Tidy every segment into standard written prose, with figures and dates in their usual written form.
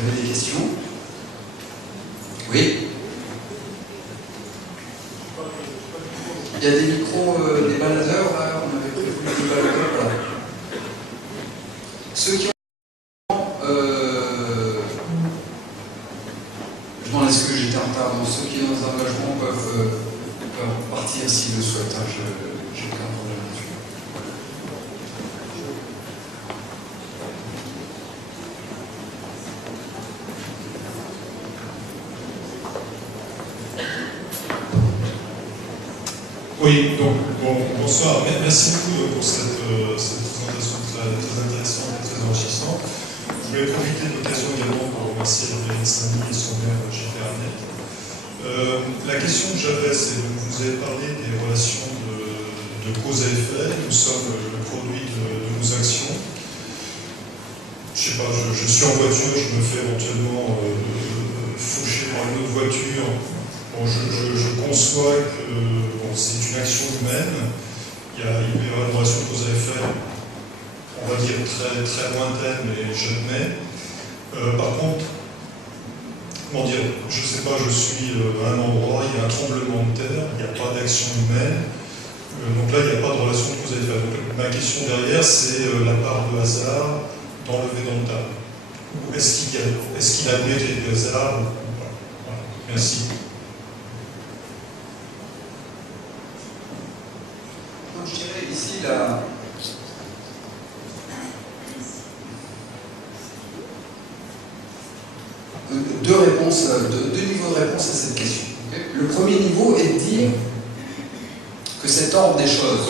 Vous avez des questions? Oui? Il y a des micros, des baladeurs, là, on avait prévu des baladeurs, voilà. Ceux qui ont... je demande est-ce que j'étais en retard, donc ceux qui ont des engagements peuvent partir s'ils le souhaitent, hein, j'ai aucun problème là-dessus. Oui, donc bonsoir. Merci beaucoup pour cette présentation très intéressante et très enrichissante. Je voulais profiter de l'occasion également pour remercier Frédéric Saint-Denis et son maire GPRnet. La question que j'avais, c'est que vous avez parlé des relations de cause à effet. Nous sommes le produit de nos actions. Je sais pas, je suis en voiture, je me fais éventuellement faucher par une autre voiture. Bon, je conçois que c'est une action humaine. Il peut y avoir une relation de cause à effet, on va dire très, très lointaine, mais j'admets. Par contre, comment dire, je ne sais pas, je suis à un endroit, il y a un tremblement de terre, il n'y a pas d'action humaine. Donc là, il n'y a pas de relation de cause à effet. Donc, ma question derrière, c'est la part de hasard d'enlever dans le tas. Est-ce qu'il admet qu'il y a du hasard ou pas? Voilà. Merci. Je dirais ici deux niveaux de réponse à cette question. Le premier niveau est de dire que cet ordre des choses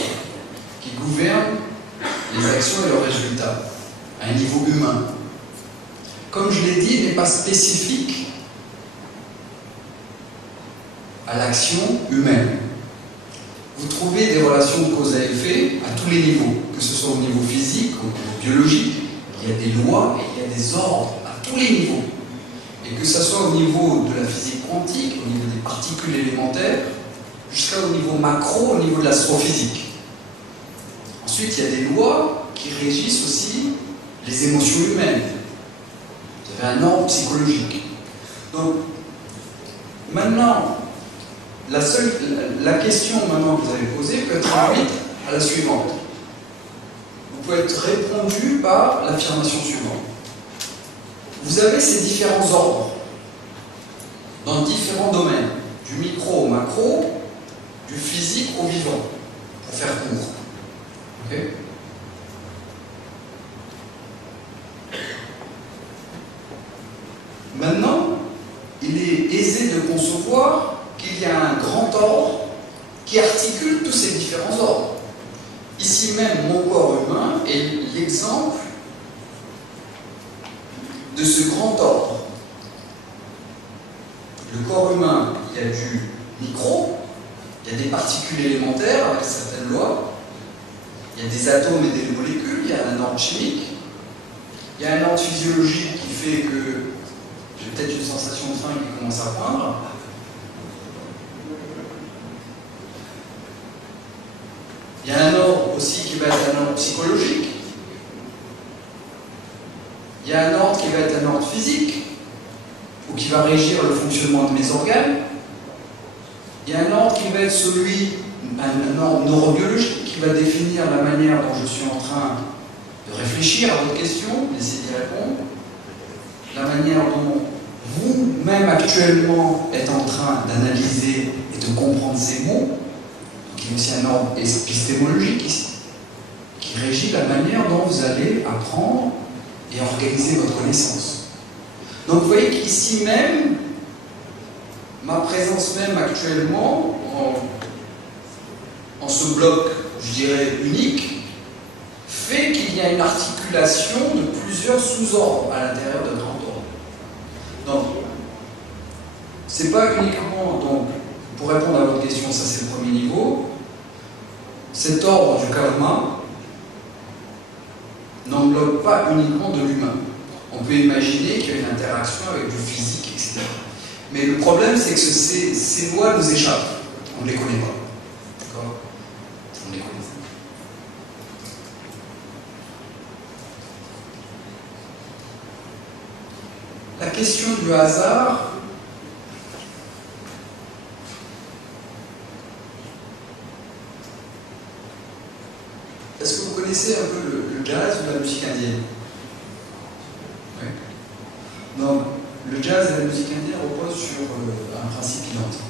qui gouverne les actions et leurs résultats à un niveau humain, comme je l'ai dit, n'est pas spécifique à l'action humaine. Vous trouvez des relations de cause à effet à tous les niveaux, que ce soit au niveau physique, au niveau biologique. Il y a des lois et il y a des ordres à tous les niveaux. Et que ce soit au niveau de la physique quantique, au niveau des particules élémentaires, jusqu'au niveau macro, au niveau de l'astrophysique. Ensuite, il y a des lois qui régissent aussi les émotions humaines. Vous avez un ordre psychologique. Donc, maintenant, la question maintenant que vous avez posée peut être réduite à la suivante. Vous pouvez être répondu par l'affirmation suivante. Vous avez ces différents ordres dans différents domaines, du micro au macro, du physique au vivant, pour faire court. Okay? Maintenant, il est aisé de concevoir qu'il y a un grand ordre qui articule tous ces différents ordres. Ici même, mon corps humain est l'exemple de ce grand ordre. Le corps humain, il y a du micro, il y a des particules élémentaires avec certaines lois, il y a des atomes et des molécules, il y a un ordre chimique, il y a un ordre physiologique qui fait que j'ai peut-être une sensation de faim qui commence à poindre. Il y a un ordre aussi qui va être un ordre psychologique. Il y a un ordre qui va être un ordre physique, ou qui va régir le fonctionnement de mes organes. Il y a un ordre qui va être un ordre neurobiologique, qui va définir la manière dont je suis en train de réfléchir à votre question, d'essayer d'y répondre. La manière dont vous-même actuellement êtes en train d'analyser et de comprendre ces mots. Il y a aussi un ordre épistémologique ici, qui régit la manière dont vous allez apprendre et organiser votre connaissance. Donc vous voyez qu'ici même, ma présence même actuellement, en ce bloc, je dirais, unique, fait qu'il y a une articulation de plusieurs sous-ordres à l'intérieur d'un grand ordre. Donc, c'est pas uniquement, donc, pour répondre à votre question, ça c'est le premier niveau. Cet ordre du karma n'englobe pas uniquement de l'humain. On peut imaginer qu'il y a une interaction avec du physique, etc. Mais le problème, c'est que ces lois nous échappent. On ne les connaît pas. D'accord? On ne les connaît pas. La la question du hasard, est-ce que vous connaissez un peu le jazz ou la musique indienne? Oui. Non, le jazz et la musique indienne reposent sur un principe identique,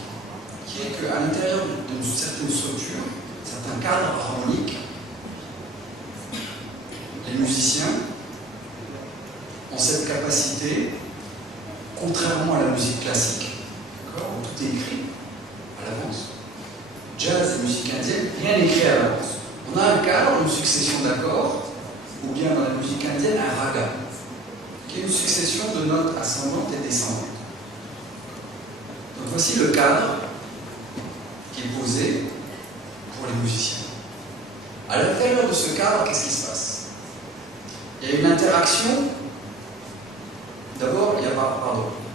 qui est qu'à l'intérieur d'une certaine structure, certains cadres harmoniques, les musiciens ont cette capacité, contrairement à la musique classique, où tout est écrit à l'avance. Jazz et musique indienne, rien n'est écrit à l'avance. On a un cadre, une succession d'accords, ou bien dans la musique indienne, un raga, qui est une succession de notes ascendantes et descendantes. Donc voici le cadre qui est posé pour les musiciens. À l'intérieur de ce cadre, qu'est-ce qui se passe? Il y a une interaction. D'abord,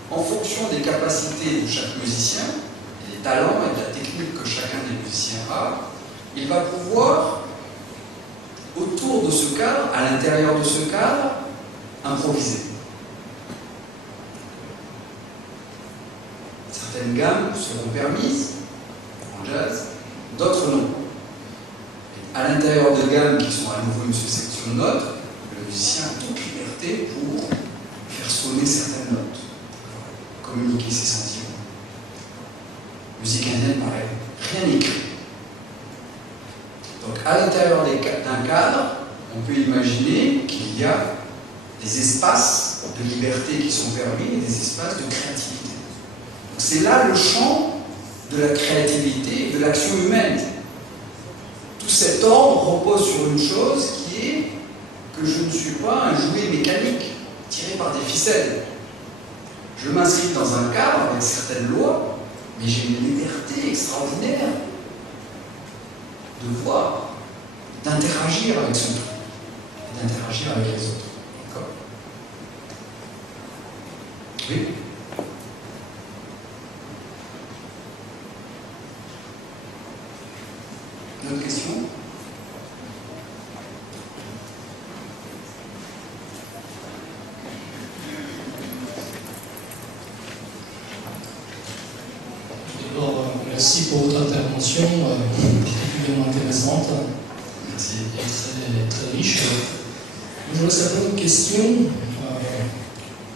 en fonction des capacités de chaque musicien, et des talents et de la technique que chacun des musiciens a, il va pouvoir, autour de ce cadre, à l'intérieur de ce cadre, improviser. Certaines gammes seront permises en jazz, d'autres non. À l'intérieur de gammes qui sont à nouveau une succession de notes, le musicien a toute liberté pour faire sonner certaines notes, communiquer ses sentiments. Musique indienne, pareil, rien n'écrit. Donc à l'intérieur d'un cadre, on peut imaginer qu'il y a des espaces de liberté qui sont permis et des espaces de créativité. C'est là le champ de la créativité et de l'action humaine. Tout cet ordre repose sur une chose qui est que je ne suis pas un jouet mécanique tiré par des ficelles. Je m'inscris dans un cadre avec certaines lois, mais j'ai une liberté extraordinaire de voir, d'interagir avec son truc, d'interagir avec les autres. D'accord? Oui? Une autre question? Merci pour votre intervention, particulièrement intéressante. Merci. Et très riche. Je voudrais savoir une question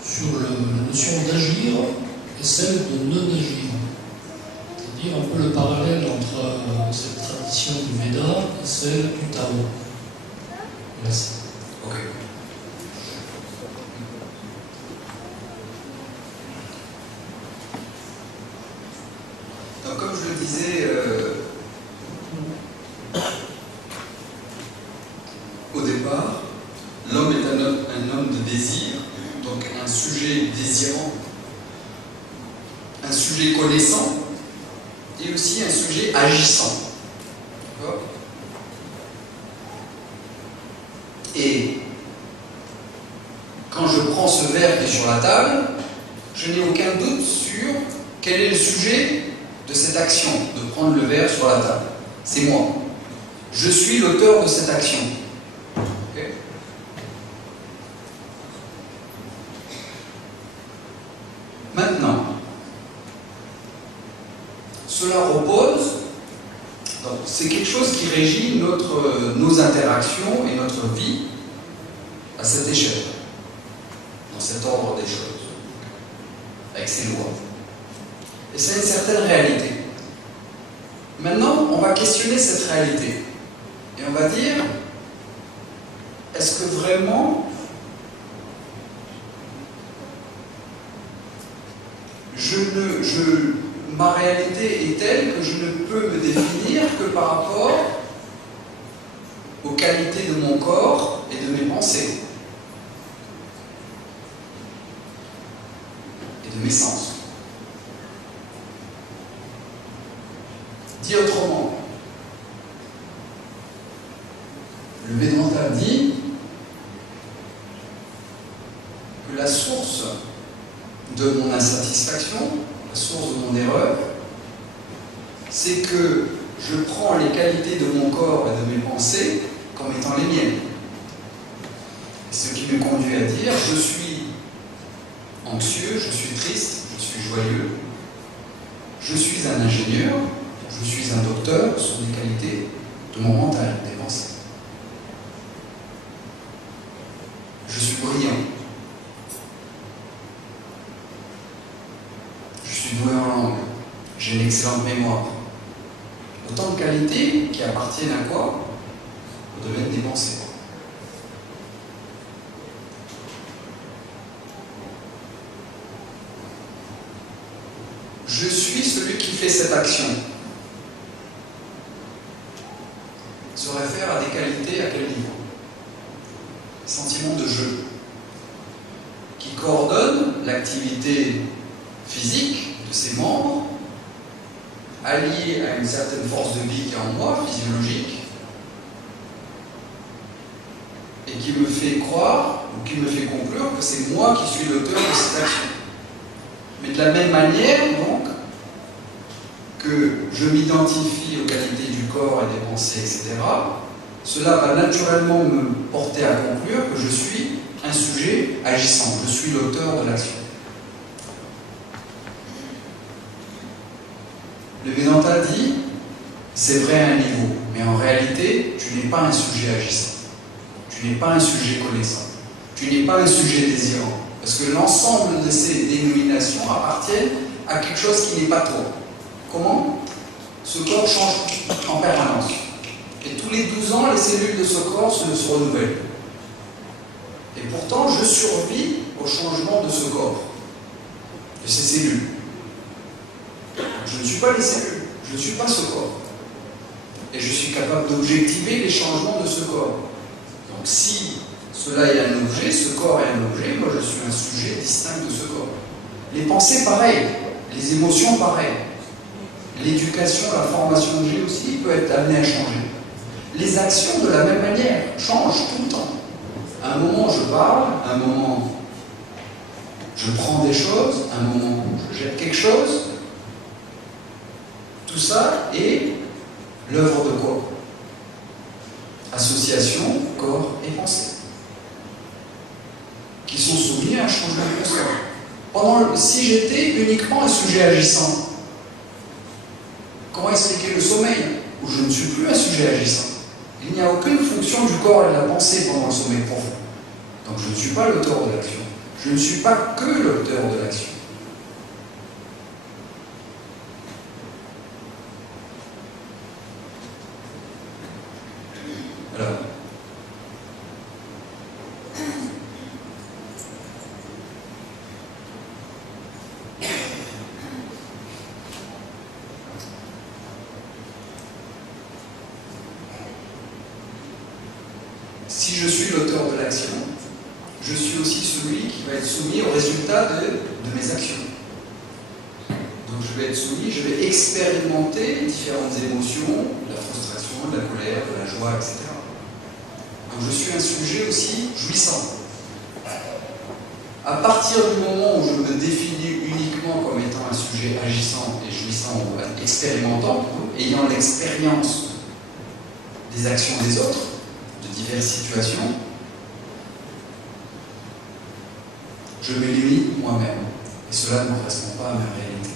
sur la notion d'agir et celle de non-agir. C'est-à-dire un peu le parallèle entre cette tradition du Veda et celle du Tao. Merci. Ok. Donc, comme je le disais au départ, l'homme est un homme de désir, donc un sujet désirant, un sujet connaissant et aussi un sujet agissant. D'accord ? Et quand je prends ce verre qui est sur la table, je n'ai aucun doute sur quel est le sujet de cette action, de prendre le verre sur la table. C'est moi. Je suis l'auteur de cette action. Okay? Maintenant, cela repose, donc c'est quelque chose qui régit nos interactions et notre vie à cette échelle, dans cet ordre des choses, avec ces lois. Et c'est une certaine réalité. Maintenant, on va questionner cette réalité. Et on va dire, est-ce que vraiment ma réalité est telle que je ne peux me définir que par rapport aux qualités de mon corps et de mes pensées et de mes sens. Dit autrement, le Vedanta dit que la source de mon insatisfaction, la source de mon erreur, c'est que je prends les qualités de mon corps et de mes pensées comme étant les miennes. Ce qui me conduit à dire, je suis en anxieux, je suis triste, je suis joyeux. Je suis un ingénieur, je suis un docteur, ce sont des qualités de mon mental, des pensées. Je suis brillant. Je suis doué en langue. J'ai une excellente mémoire. Autant de qualités qui appartiennent à quoi? Au domaine des pensées. Je suis celui qui fait cette action. Se réfère à des qualités à quel niveau? Sentiment de jeu, qui coordonne l'activité physique de ses membres, alliée à une certaine force de vie qui est en moi, physiologique, et qui me fait croire, ou qui me fait conclure que c'est moi qui suis l'auteur de cette action. Mais de la même manière, donc, que je m'identifie aux qualités du corps et des pensées, etc., cela va naturellement me porter à conclure que je suis un sujet agissant, je suis l'auteur de l'action. Le Vedanta dit, c'est vrai à un niveau, mais en réalité, tu n'es pas un sujet agissant, tu n'es pas un sujet connaissant, tu n'es pas un sujet désirant, parce que l'ensemble de ces dénominations appartiennent à quelque chose qui n'est pas toi. Comment? Ce corps change en permanence. Et tous les 12 ans, les cellules de ce corps se renouvellent. Et pourtant, je survis au changement de ce corps, de ces cellules. Je ne suis pas les cellules, je ne suis pas ce corps. Et je suis capable d'objectiver les changements de ce corps. Donc si cela est un objet, ce corps est un objet, moi je suis un sujet distinct de ce corps. Les pensées, pareil. Les émotions, pareil. L'éducation, la formation que j'ai aussi peut être amenée à changer. Les actions, de la même manière, changent tout le temps. À un moment, je parle, à un moment, je prends des choses, à un moment, je jette quelque chose. Tout ça est l'œuvre de quoi? Association, corps et pensée, qui sont soumis à un changement constant. Si j'étais uniquement un sujet agissant, comment expliquer le sommeil, où je ne suis plus un sujet agissant? Il n'y a aucune fonction du corps et de la pensée pendant le sommeil profond. Donc je ne suis pas l'auteur de l'action. Je ne suis pas que l'auteur de l'action. Alors, si je suis l'auteur de l'action, je suis aussi celui qui va être soumis au résultat de mes actions. Donc je vais être soumis, je vais expérimenter différentes émotions, de la frustration, de la colère, de la joie, etc. Donc je suis un sujet aussi jouissant. À partir du moment où je me définis uniquement comme étant un sujet agissant et jouissant, ou expérimentant, ayant l'expérience des actions des autres, de diverses situations, je me limite moi-même. Et cela ne correspond pas à ma réalité.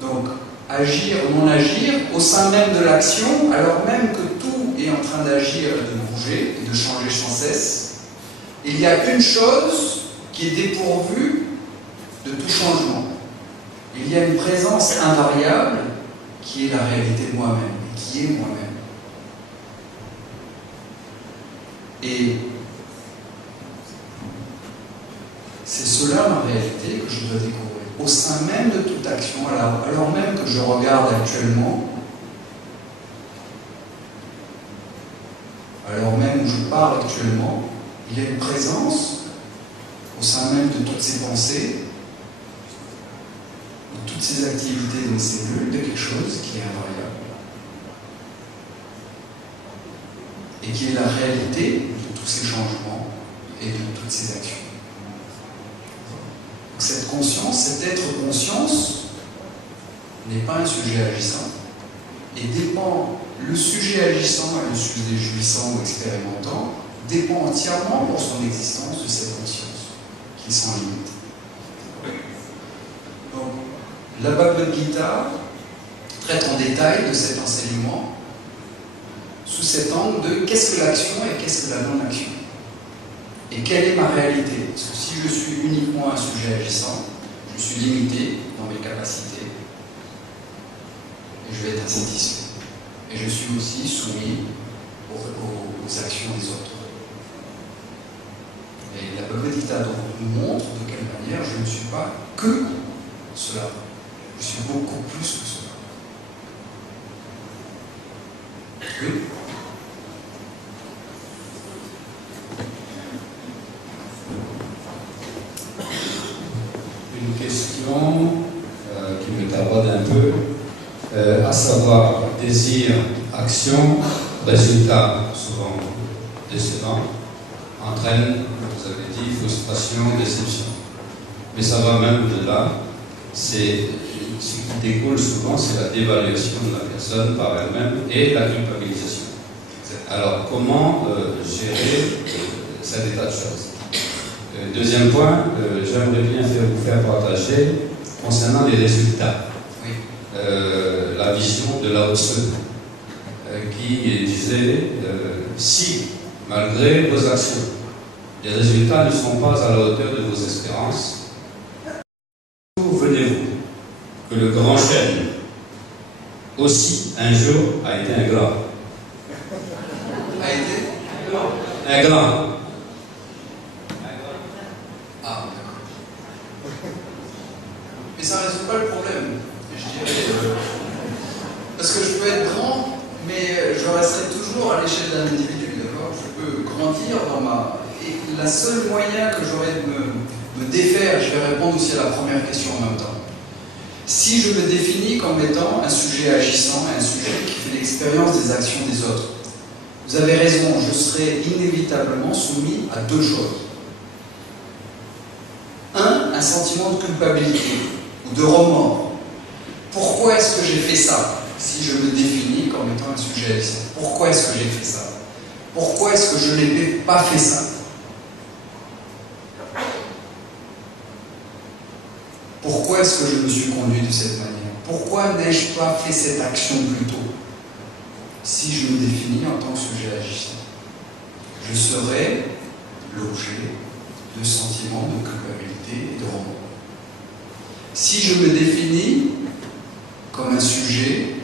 Donc, agir, non agir, au sein même de l'action, alors même que tout est en train d'agir et de bouger et de changer sans cesse, il y a une chose qui est dépourvue de tout changement. Il y a une présence invariable qui est la réalité de moi-même, et qui est moi-même. Et c'est cela ma réalité que je dois découvrir. Au sein même de toute action, alors même que je regarde actuellement, alors même où je parle actuellement, il y a une présence au sein même de toutes ces pensées, de toutes ces activités de mes cellules, de quelque chose qui est invariable. Et qui est la réalité de tous ces changements et de toutes ces actions. Donc cette conscience, cet être conscience, n'est pas un sujet agissant et dépend, le sujet agissant et le sujet jouissant ou expérimentant dépend entièrement pour son existence de cette conscience, qui est sans limite. Donc, la Bhagavad Gita traite en détail de cet enseignement sous cet angle de qu'est-ce que l'action et qu'est-ce que la non-action. Et quelle est ma réalité? Parce que si je suis uniquement un sujet agissant, je suis limité dans mes capacités et je vais être insatisfait. Et je suis aussi soumis aux actions des autres. Et la Bhagavad Gita donc nous montre de quelle manière je ne suis pas que cela. Je suis beaucoup plus que cela. Oui. Une question qui me taraude un peu, à savoir désir, action, résultat souvent décevant, entraîne, vous avez dit, frustration, déception. Mais ça va même au-delà. Ce qui découle souvent, c'est la dévaluation de la personne par elle-même et la culpabilisation. Alors, comment gérer cet état de choses? Deuxième point, j'aimerais bien vous faire partager concernant les résultats. Oui. La vision de Lao Tzu, qui disait si, malgré vos actions, les résultats ne sont pas à la hauteur de vos espérances, souvenez-vous que le grand chêne aussi un jour a été ingrat. A été Ingrat. Ah, d'accord. Mais ça ne résout pas le problème, je dirais. Parce que je peux être grand, mais je resterai toujours à l'échelle d'un individu, d'accord? Je peux grandir dans ma... Et la seule moyen que j'aurais de me défaire, je vais répondre aussi à la première question en même temps. Si je me définis comme étant un sujet agissant, un sujet qui fait l'expérience des actions des autres, vous avez raison, je serai inévitablement soumis à deux choses. Un sentiment de culpabilité ou de remords. Pourquoi est-ce que j'ai fait ça? Si je me définis comme étant un sujet agissant, pourquoi est-ce que j'ai fait ça? Pourquoi est-ce que je n'ai pas fait ça? Pourquoi est-ce que je me suis conduit de cette manière? Pourquoi n'ai-je pas fait cette action plus tôt? Si je me définis en tant que sujet agissant, je serai l'objet de sentiments de culpabilité et de remords. Si je me définis comme un sujet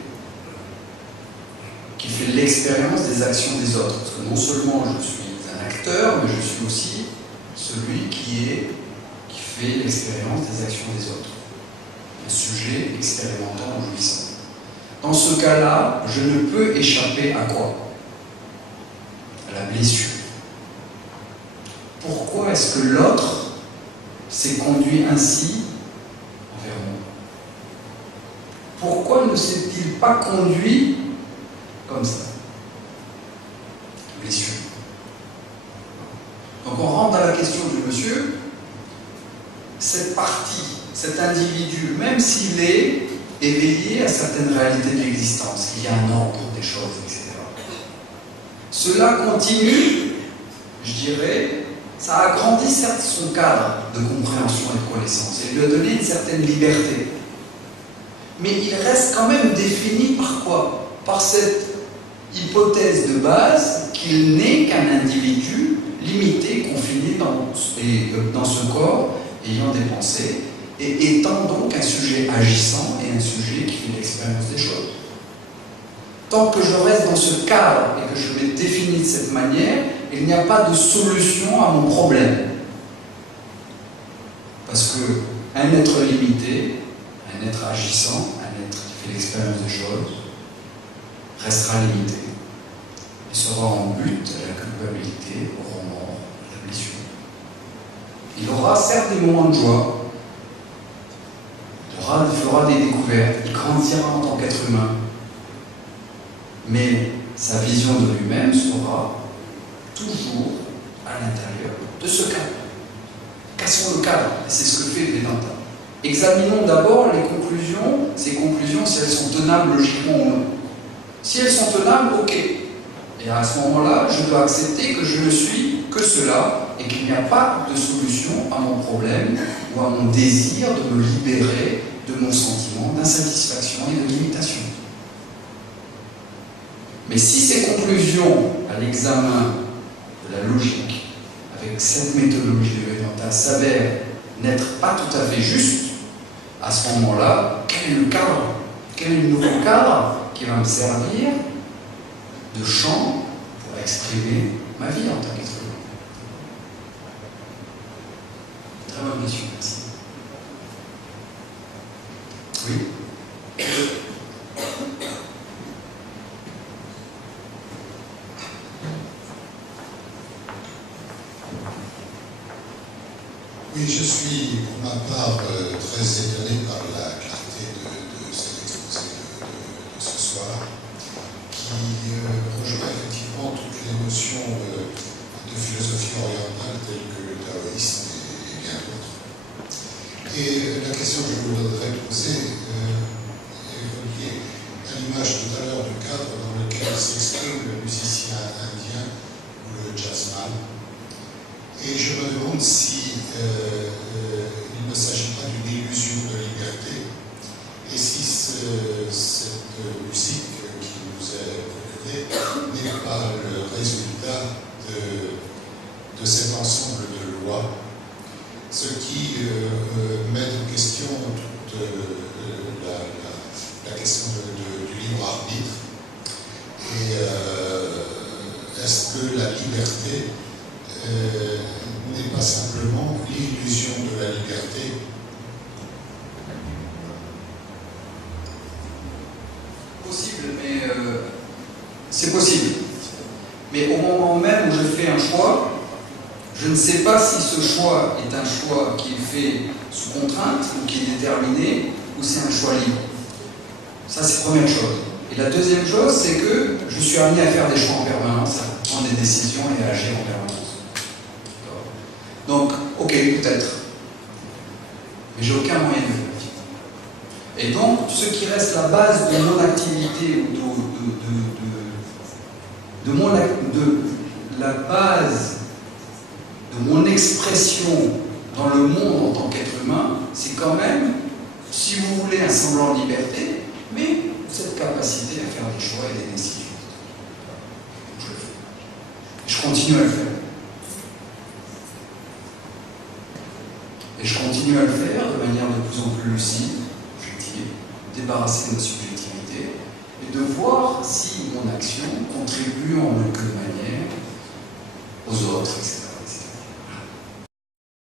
qui fait l'expérience des actions des autres, parce que non seulement je suis un acteur, mais je suis aussi celui qui fait l'expérience des actions des autres. Un sujet expérimentant en jouissant. Dans ce cas-là, je ne peux échapper à quoi? À la blessure. Pourquoi est-ce que l'autre s'est conduit ainsi envers moi? Pourquoi ne s'est-il pas conduit comme ça? Blessure. Donc on rentre dans la question du monsieur. Cette partie, cet individu, même s'il est éveillé à certaines réalités de l'existence, qu'il y a un ordre des choses, etc. Cela continue, je dirais, ça agrandit certes son cadre de compréhension et de connaissance, et lui a donné une certaine liberté. Mais il reste quand même défini par quoi? Par cette hypothèse de base qu'il n'est qu'un individu limité, confiné dans ce corps, ayant des pensées, et étant donc un sujet agissant et un sujet qui fait l'expérience des choses. Tant que je reste dans ce cadre et que je vais définir de cette manière, il n'y a pas de solution à mon problème. Parce qu'un être limité, un être agissant, un être qui fait l'expérience des choses, restera limité et sera en but à la culpabilité, au remords, à la blessure. Il aura certes des moments de joie, il fera des découvertes, il grandira en tant qu'être humain, mais sa vision de lui-même sera toujours à l'intérieur de ce cadre. Cassons le cadre, et c'est ce que fait Vedanta. Examinons d'abord les conclusions, ces conclusions, si elles sont tenables logiquement ou non. Si elles sont tenables, ok. Et à ce moment-là, je dois accepter que je ne suis que cela et qu'il n'y a pas de solution à mon problème ou à mon désir de me libérer de mon sentiment d'insatisfaction et de limitation. Mais si ces conclusions à l'examen de la logique avec cette méthodologie de Vedanta s'avèrent n'être pas tout à fait justes, à ce moment-là, quel est le cadre? Quel est le nouveau cadre qui va me servir de champ pour exprimer ma vie en tant qu'être humain? Très bonne question, merci. Oui. Oui, je suis pour ma part très étonné par la clarté de cet exposé de ce soir, qui rejoint effectivement toutes les notions de philosophie orientale telles que le taoïsme et bien d'autres. Et la question que je voudrais poser est reliée à l'image tout à l'heure du cadre dans lequel s'exprime le musicien indien ou le jazzman. Et je me demande si il ne s'agit pas d'une illusion de liberté, et si cette musique qui nous est proposée n'est pas le résultat de cet ensemble de lois, ce qui met en question toute la question du libre arbitre. Et est-ce que la liberté n'est pas simplement l'illusion de la liberté? Possible, mais c'est possible. Mais au moment même où je fais un choix, je ne sais pas si ce choix est un choix qui est fait sous contrainte ou qui est déterminé, ou c'est un choix libre. Ça, c'est la première chose. Et la deuxième chose, c'est que je suis amené à faire des choix en permanence, à prendre des décisions et à agir en permanence. Donc, ok, peut-être. Mais j'ai aucun moyen de le faire. Et donc, ce qui reste la base de mon activité, la base de mon expression dans le monde en tant qu'être humain, c'est quand même, si vous voulez, un semblant de liberté, mais cette capacité à faire des choix et des décisions. Je le fais. Je continue à le faire. Et je continue à le faire de manière de plus en plus lucide, objective, débarrassée de ma subjectivité, et de voir si mon action contribue en quelque manière aux autres, etc.